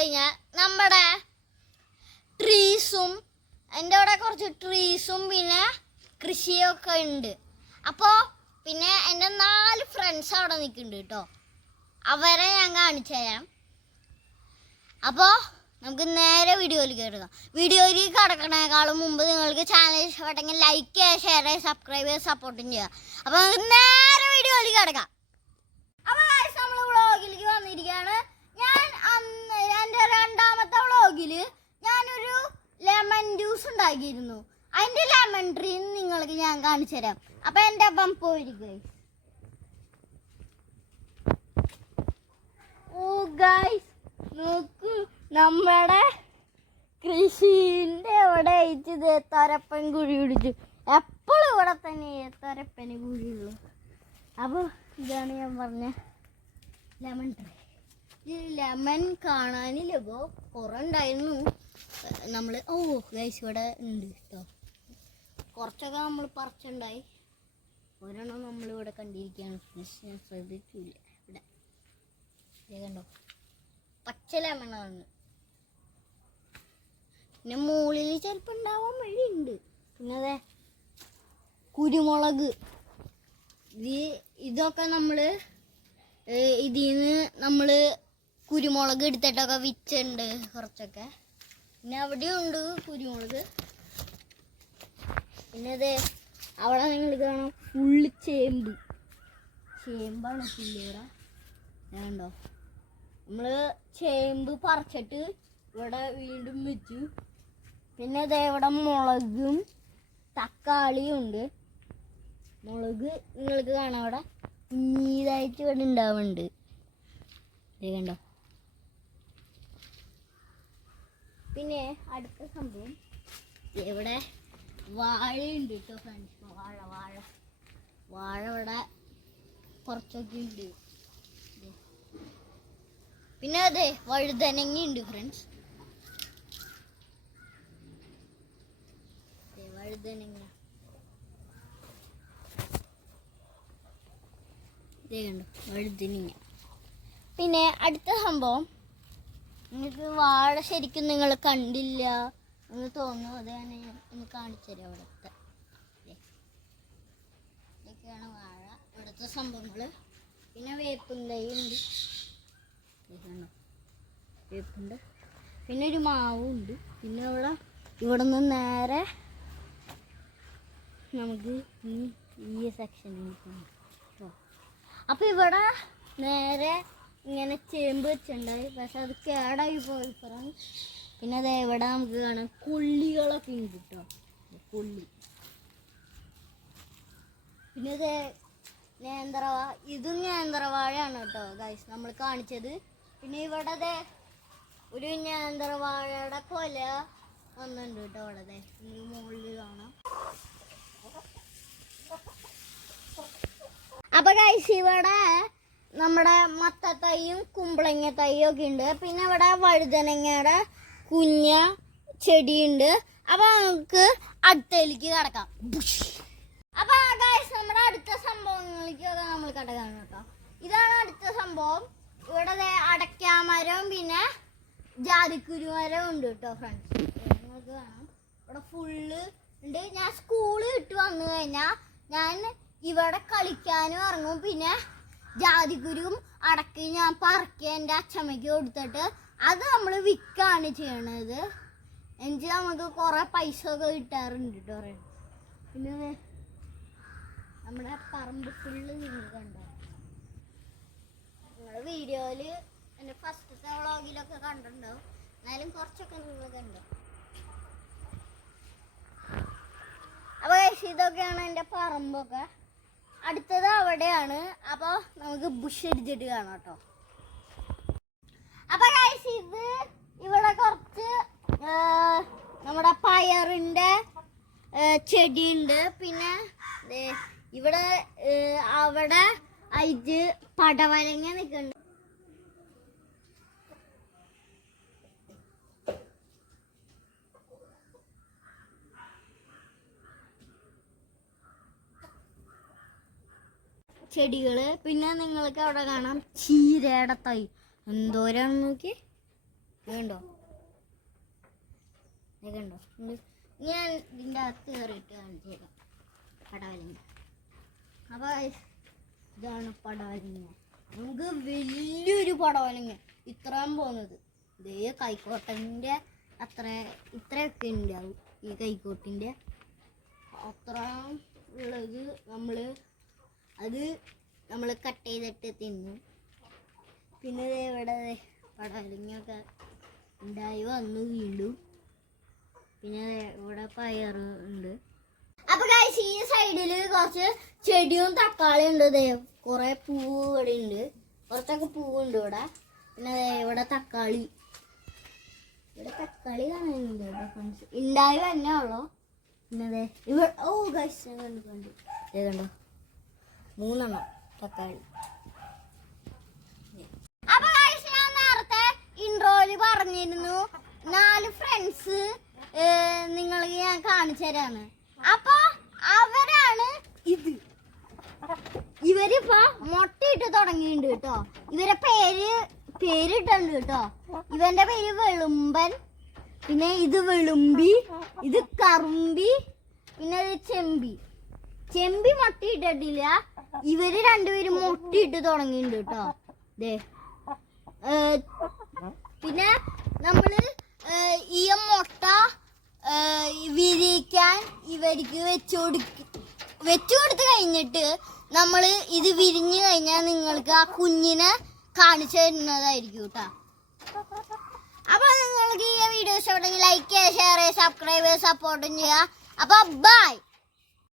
കഴിഞ്ഞാൽ നമ്മുടെ ട്രീസും എൻ്റെ അവിടെ കുറച്ച് ട്രീസും പിന്നെ കൃഷിയൊക്കെ ഉണ്ട്. അപ്പോൾ പിന്നെ എൻ്റെ 4 ഫ്രണ്ട്സ് അവിടെ നിൽക്കുന്നുണ്ട് കേട്ടോ. അവരെ ഞാൻ കാണിച്ചു തരാം. അപ്പോൾ നമുക്ക് നേരെ വീഡിയോയിലേക്ക് കിടക്കാം. വീഡിയോയിലേക്ക് കടക്കണേക്കാളും മുമ്പ് നിങ്ങൾക്ക് ചാനൽ ഇഷ്ടപ്പെട്ടെങ്കിൽ ലൈക്ക് ചെയ്യുക, ഷെയർ ചെയ്യുക, സബ്സ്ക്രൈബ് ചെയ്യുക, സപ്പോർട്ടും ചെയ്യുക. അപ്പോൾ നമുക്ക് നേരെ വീഡിയോയിലേക്ക് കിടക്കാം. അപ്പോൾ നമ്മൾ വ്ളോഗിലേക്ക് വന്നിരിക്കുകയാണ്. ഞാൻ എൻ്റെ 2ാമത്തെ വ്ളോഗിൽ ഞാനൊരു ലെമൺ ജ്യൂസ് ഉണ്ടാക്കിയിരുന്നു. അതിൻ്റെ ലെമൺ ട്രീ നിങ്ങൾക്ക് ഞാൻ കാണിച്ചു തരാം. അപ്പോൾ എൻ്റെ അപ്പം പോയിരിക്കും. ഓ ഗൈസ് നോക്കൂ, നമ്മുടെ കൃഷിൻ്റെ അവിടെ അയച്ചത് തൊരപ്പൻ കുഴി പിടിച്ചു. എപ്പോഴും ഇവിടെ തന്നെ തൊരപ്പന് കുഴിയുള്ളൂ. അപ്പോൾ ഇതാണ് ഞാൻ പറഞ്ഞ ലെമൺ ട്രീ. ഈ ലെമൺ കാണാനില്ലപ്പോ കുറേ ഉണ്ടായിരുന്നു. നമ്മൾ ഗൈസ് ഇവിടെ ഉണ്ട് കേട്ടോ. കുറച്ചൊക്കെ നമ്മൾ പറിച്ചുണ്ടായി. ഒരെണ്ണം നമ്മളിവിടെ കണ്ടിരിക്കുകയാണ്. ഞാൻ ശ്രദ്ധിച്ചില്ല. ഇവിടെ കണ്ടോ, പച്ച ലെമണാണ്. പിന്നെ മുകളിൽ ചിലപ്പോൾ ഉണ്ടാവാൻ വഴിയുണ്ട്. പിന്നെ അതെ കുരുമുളക്, ഇതൊക്കെ നമ്മൾ ഇതിന്ന് നമ്മൾ കുരുമുളക് എടുത്തിട്ടൊക്കെ വിറ്റുണ്ട് കുറച്ചൊക്കെ. പിന്നെ അവിടെയും ഉണ്ട് കുരുമുളക്. പിന്നെ അതെ അവിടെ നിങ്ങൾ കാണാം ഫുള്ള് ചേമ്പാണ് ഫുള്ളിവിടെ. വേണ്ടോ, നമ്മൾ ചേമ്പ് പറിച്ചിട്ട് ഇവിടെ വീണ്ടും വെച്ചു. പിന്നെ അതേ ഇവിടെ മുളകും തക്കാളിയും ഉണ്ട്. മുളക് നിങ്ങൾക്ക് കാണാം ഇവിടെ കുഞ്ഞീതായിട്ട് ഇവിടെ ഉണ്ടാവുന്നുണ്ട്. ഇത് കണ്ടോ. പിന്നെ അടുത്ത സംഭവം ഇവിടെ വാഴയുണ്ട് കേട്ടോ ഫ്രണ്ട്സ്. വാഴ ഇവിടെ കുറച്ചൊക്കെ ഉണ്ട്. പിന്നെ അതെ വഴുതനങ്ങ ഉണ്ട് ഫ്രണ്ട്സ്. വഴുതനങ്ങ കണ്ടോ, വഴുതനങ്ങ. പിന്നെ അടുത്ത സംഭവം നിങ്ങൾക്ക് വാഴ ശരിക്കും നിങ്ങൾ കണ്ടില്ല എന്ന് തോന്നുന്നു. അതാണ് ഞാൻ ഒന്ന് കാണിച്ചു തരാം. അവിടുത്തെ ഇതൊക്കെയാണ് വാഴ, ഇവിടുത്തെ സംഭവങ്ങൾ. പിന്നെ വേപ്പും തൈ ഉണ്ട്, വേപ്പുണ്ട്. പിന്നെ ഒരു മാവും ഉണ്ട്. പിന്നെ ഇവിടെ നിന്ന് നേരെ നമുക്ക് ഈ സെക്ഷനിൽ പോകാം. അപ്പോൾ ഇവിടെ നേരെ ഇങ്ങനെ ചേമ്പ് വെച്ചിട്ടുണ്ടായി. പക്ഷെ അത് കേടായി പോയി പറഞ്ഞു. പിന്നെ അത് ഇവിടെ നമുക്ക് കാണാം കൊള്ളികളൊക്കെ ഉണ്ട് കേട്ടോ, കൊള്ളി. പിന്നെ ഇത് ഇതും നേന്ത്രവാഴയാണ് കേട്ടോ ഗൈസ് നമ്മൾ കാണിച്ചത്. പിന്നെ ഇവിടെ ഒരു നേന്ത്രവാഴയുടെ കൊല വന്നിട്ടുണ്ട് കേട്ടോ. അവിടെ മുകളിൽ കാണാം. അപ്പൊ ഗൈസ് ഇവിടെ നമ്മുടെ മത്തത്തൈയും കുമ്പളങ്ങ തൈയും ഒക്കെ ഉണ്ട്. പിന്നെ ഇവിടെ വഴുതനങ്ങയുടെ കുഞ്ഞ ചെടിയുണ്ട്. അപ്പൊ നമുക്ക് അടുത്തേക്ക് കിടക്കാം. അപ്പൊ ഗൈസ് നമ്മുടെ അടുത്ത സംഭവങ്ങളിലേക്കൊക്കെ നമ്മൾ കിടക്കാണ് കേട്ടോ. ഇതാണ് അടുത്ത സംഭവം. ഇവിടെ അടയ്ക്കാമരം പിന്നെ ജാതിക്കുരുമരം ഉണ്ട് കേട്ടോ ഫ്രണ്ട്സ്. നിങ്ങൾക്ക് കാണാം ഇവിടെ ഫുള്ള് ഉണ്ട്. ഞാൻ സ്കൂള് വിട്ട് വന്നു കഴിഞ്ഞാൽ ഞാൻ ഇവിടെ കളിക്കാനും ഇറങ്ങും. പിന്നെ ജാതിക്കുരും അടക്കയും ഞാൻ പറക്കി എൻ്റെ അച്ഛമ്മയ്ക്ക് കൊടുത്തിട്ട് അത് നമ്മൾ വിൽക്കുകയാണ് ചെയ്യണത്. എനിക്ക് നമുക്ക് കുറേ പൈസ ഒക്കെ കിട്ടാറുണ്ട് കേട്ടോ. പിന്നെ നമ്മുടെ പറമ്പ് ഫുള്ള് നിങ്ങൾ കണ്ടോ. നിങ്ങളുടെ വീഡിയോയിൽ എൻ്റെ ഫസ്റ്റത്തെ വ്ളോഗിലൊക്കെ കണ്ടിട്ടുണ്ടാവും. എന്നാലും കുറച്ചൊക്കെ നിങ്ങൾ കണ്ടോ. അപ്പോൾ ഇതൊക്കെയാണ് എൻ്റെ പറമ്പൊക്കെ. അടുത്തത് അവിടെയാണ്. അപ്പോൾ നമുക്ക് ബുഷ് അടിച്ചിട്ട് കാണാം കേട്ടോ. അപ്പോൾ ഗൈസ് ഇത് ഇവിടെ കുറച്ച് നമ്മുടെ പയറിൻ്റെ ചെടിയുണ്ട്. പിന്നെ ഇവിടെ അവിടെ ആയിട്ട് പടവലങ്ങ നിൽക്കുന്നുണ്ട്. ചെടികള്. പിന്നെ നിങ്ങൾക്ക് അവിടെ കാണാം ചീരയുടെ തൈ എന്തോരാണ് നോക്കി. കണ്ടോ കണ്ടോ ഞാൻ ഇതിൻ്റെ അകത്ത് കയറിയിട്ട് കാണിച്ചു തരാം പടവലങ്ങ. അപ്പൊ ഇതാണ് പടവലങ്ങ. നമുക്ക് വലിയൊരു പടവലങ്ങ ഇത്രയും പോകുന്നത് ഇതേ കൈക്കോട്ടൻ്റെ ഇത്രയൊക്കെ ഉണ്ടാവും. ഈ കൈക്കോട്ടിൻ്റെ അത്ര ഉള്ളത് നമ്മൾ കട്ട് ചെയ്തിട്ട് തിന്നും. പിന്നെ ഇവിടെ പടവലങ്ങയൊക്കെ ഉണ്ടായി വന്നു വീണ്ടും. പിന്നെ ഇവിടെ പയറ് ഉണ്ട്. അപ്പൊ ഗൈസ് ഈ സൈഡിൽ കുറച്ച് ചെടിയും തക്കാളിയും ഉണ്ട്. കുറെ പൂവ് ഇവിടെ ഉണ്ട്. കുറച്ചൊക്കെ പൂവുണ്ട് ഇവിടെ. പിന്നെ ഇവിടെ തക്കാളി കാണുന്നുണ്ട് ഉണ്ടായി തന്നെ ഉള്ളു. പിന്നെ ഇവിടെ ഗൈസ് കണ്ടു 3 തക്കാളി. അപ്പൊ ഗൈസ് ഞാൻ നേരത്തെ ഇൻട്രോയില് പറഞ്ഞിരുന്നു 4 ഫ്രണ്ട്സ് നിങ്ങൾക്ക് ഞാൻ കാണിച്ചു തരാന്ന്. അപ്പൊ അവരാണ് ഇവരിപ്പോ മുട്ടയിട്ട് തുടങ്ങിയിട്ടുണ്ട് കേട്ടോ. ഇവരെ പേരിട്ടുണ്ട് കേട്ടോ. ഇവന്റെ പേര് വെളുമ്പൻ, പിന്നെ ഇത് വെളുമ്പി, ഇത് കറുമ്പി, പിന്നെ ഇത് ചെമ്പി മുട്ടയിട്ടിട്ടില്ല. ഇവര് രണ്ടുപേരും മുട്ടയിട്ട് തുടങ്ങിയിട്ടുണ്ട് കേട്ടോ. പിന്നെ നമ്മള് ഈ മുട്ട വിരിയിക്കാൻ ഇവർക്ക് വെച്ചു കൊടുത്ത് കഴിഞ്ഞിട്ട് നമ്മൾ ഇത് വിരിഞ്ഞു കഴിഞ്ഞാൽ നിങ്ങൾക്ക് ആ കുഞ്ഞിനെ കാണിച്ചു തരുന്നതായിരിക്കും കേട്ടോ. അപ്പൊ നിങ്ങൾക്ക് ഈ വീഡിയോ ഇഷ്ടപ്പെട്ടെങ്കിൽ ലൈക്ക് ചെയ്യുക, ഷെയർ ചെയ്യുക, സബ്സ്ക്രൈബ് ചെയ്യുക, സപ്പോർട്ടും ചെയ്യുക. അപ്പൊ ബൈ.